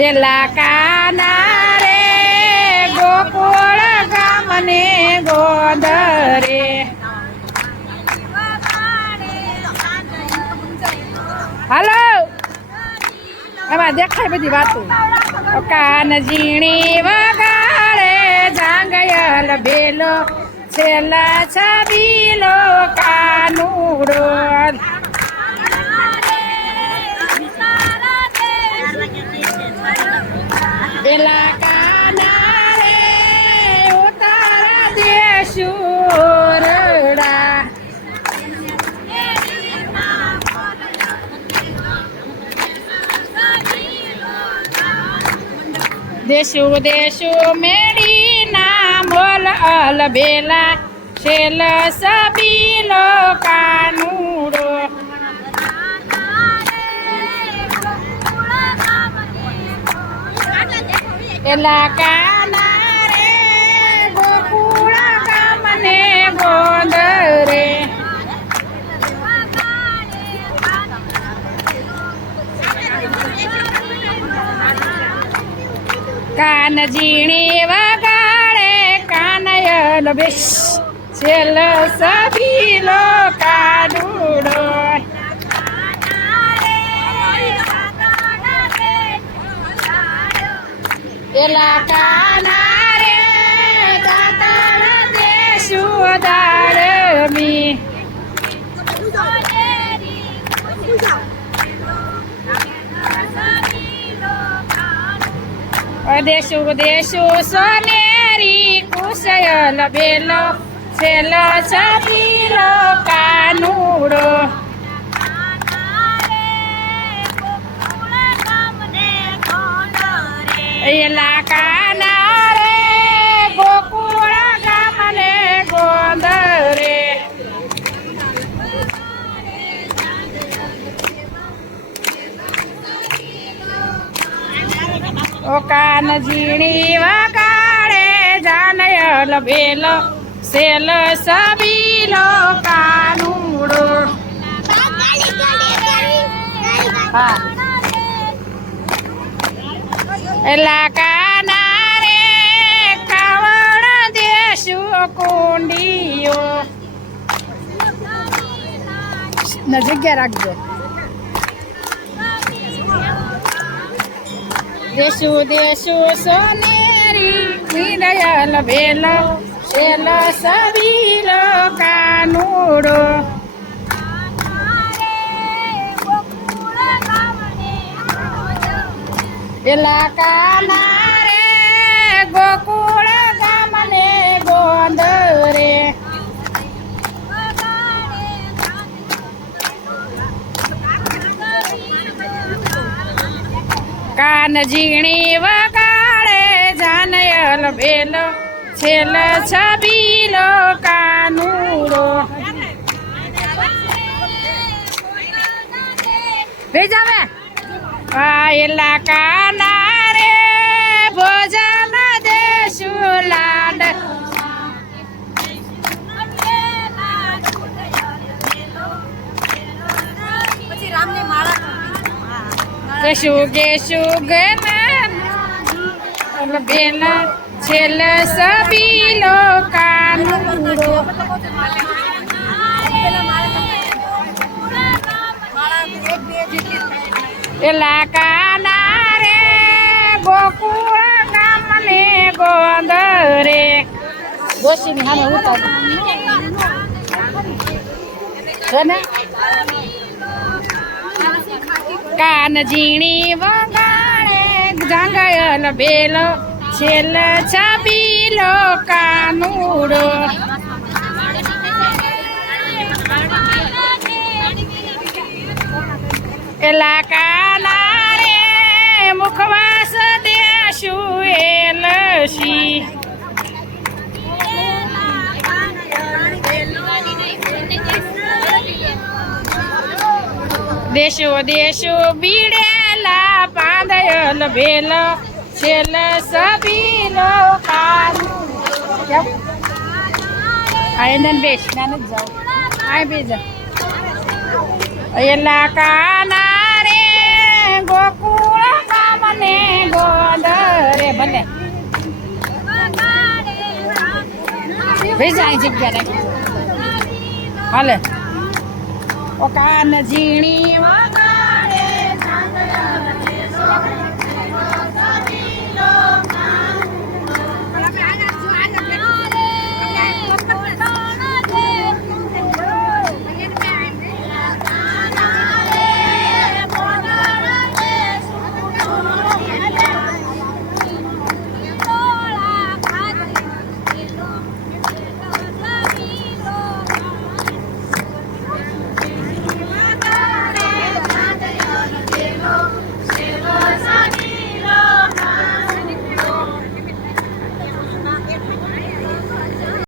એલા કાના રે ગોકુળ ગામને ગોંદરે હાલો એમાં દેખાય બધી વાતો કાન ઝીણી વગાડે જાંગયલ બેલો છેલ્લા છબીલો કાનુડો એલા કાના રે ઉતારા દેશુરડા દેશુ દેશુ મેડી ના મોલ અલ બેલા છેલ સબીલો કાનુડો એલા કાના રે ગોકુળ ગામને ગોંદરે કાન ઝીણી વગાડે કાનયલ બેસ છેલ સબીલો કાનુડો એલા કાના રે દાતાર દેશુ દારમી દેશુ દેશુ સોનેરી કુશયલ બેલો છેલ છબીલો કાનુડો એલા કાના રે ગોકુળ ગામને ગોંદરે ઓ કાન ઝીણી વગાડે જાનયલ બેલો છેલ સબીલો કાનુડો હા એલા કાના રે કાવડ દેશુ કુંડીઓ ન જગ્યા રાખજો દેશુ દેશુ સોનેરી વિનયલ બેલો છેલ સબીલો કાનુડો એલા કાના રે ગોકુળ ગામને ગોંદરે કાન ઝીણી વગાડે જાનયલ બેલો છેલ છબીલો કાનુડો ભેજાવે એલા કાના રે ભોજન દેશુ લાડ દેશુ દેશુ ગન બેલા છેલ સબીલો કાનુડો એલા કાના રે ગોકુળ ગામને ગોંદરે ગોશીની સામે ઉતાર છે ને કાન ઝીણી વગાડે જાંગયલ બેલો છેલ છબીલો કાનુડો એલા કાના રે મુખવાસ દેશુ એલસી દેશો દેશો બીડેલા પાંદયલ બેલો છેલ સબીલો કાનુડો આયનન બેસ ના ન જાવ આય બેજા એલા કાના રે ગોકુળ ગામને ગોંદરે ભલે વેચાય જગ્યા રે હાલે ઓ કાન ઝીણી વગાડે